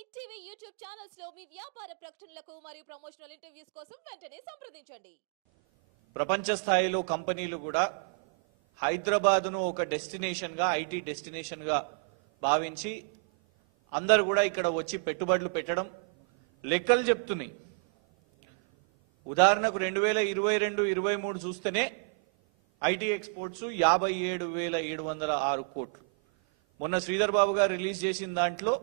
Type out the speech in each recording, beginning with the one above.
Hit TV YouTube channels లో మీ వ్యాపార ప్రకటనలకు మరియు ప్రమోషనల్ ఇంటర్వ్యూస్ కోసం వెంటనే సంప్రదించండి. ప్రపంచ స్థాయిలో కంపెనీలు కూడా హైదరాబాద్ను ఒక డెస్టినేషన్ గా ఐటీ డెస్టినేషన్ గా భావించి అందరూ కూడా ఇక్కడ వచ్చి పెట్టుబడులు పెట్టడం లెక్కలు చెప్తున్నాయి. ఉదాహరణకు 2022-23 చూస్తేనే ఐటీ ఎక్స్పోర్ట్స్ 57,706 కోట్లు. మొన్న శ్రీధర్ బాబు గారు రిలీజ్ చేసిన దాంట్లో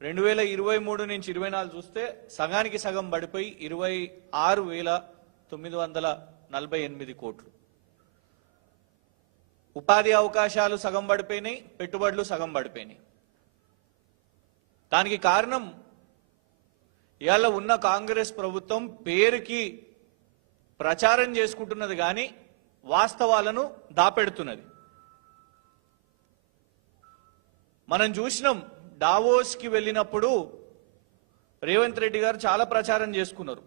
2023 నుంచి 24 చూస్తే సగానికి సగం పడిపోయి 26,948 కోట్లు. ఉపాధి అవకాశాలు సగం పడిపోయినాయి, పెట్టుబడులు సగం పడిపోయినాయి. దానికి కారణం ఇవాళ ఉన్న కాంగ్రెస్ ప్రభుత్వం పేరుకి ప్రచారం చేసుకుంటున్నది కానీ వాస్తవాలను దాపెడుతున్నది. మనం చూసినాం, డావోస్కి వెళ్ళినప్పుడు రేవంత్ రెడ్డి గారు చాలా ప్రచారం చేసుకున్నారు.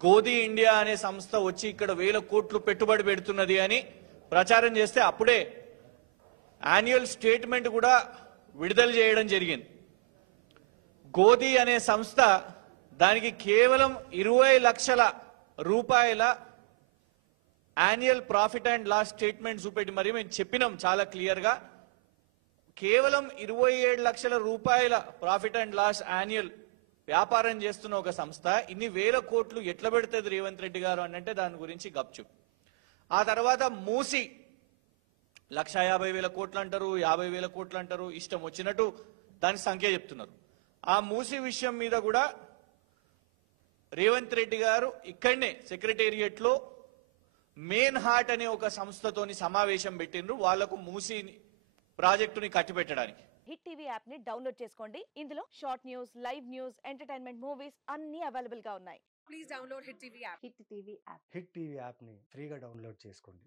గోధి ఇండియా అనే సంస్థ వచ్చి ఇక్కడ 1,000 కోట్లు పెట్టుబడి పెడుతున్నది అని ప్రచారం చేస్తే అప్పుడే యాన్యువల్ స్టేట్మెంట్ కూడా విడుదల చేయడం జరిగింది. గోధి అనే సంస్థ దానికి కేవలం 20 లక్షల రూపాయల annual profit and loss statement చూపెట్టి మరి మేము చెప్పినాం చాలా క్లియర్గా, కేవలం 27 లక్షల రూపాయల ప్రాఫిట్ అండ్ లాస్ యాన్యువల్ వ్యాపారం చేస్తున్న ఒక సంస్థ ఇన్ని 1,000 కోట్లు ఎట్లా పెడుతుంది రేవంత్ రెడ్డి గారు అని అంటే దాని గురించి గప్చు. ఆ తర్వాత మూసి 1,50,000 కోట్లు అంటారు, 50,000 కోట్లు అంటారు, ఇష్టం వచ్చినట్టు దాని సంఖ్య చెప్తున్నారు. ఆ మూసి విషయం మీద కూడా రేవంత్ రెడ్డి గారు ఇక్కడనే సెక్రటేరియట్ లో మెయిన్ హార్ట్ అనే ఒక సంస్థతోని సమావేశం పెట్టిండ్రు వాళ్లకు మూసి ప్రాజెక్టుని కట్టిపెట్టడానికి. హిట్ టీవీ యాప్ ని డౌన్లోడ్ చేసుకోండి. ఇందులో short news, live news, entertainment movies అన్ని అవైలబుల్ గా ఉన్నాయి. Please download Hit TV app. Hit TV app hit TV యాప్ని ఫ్రీగా డౌన్లోడ్ చేసుకోండి.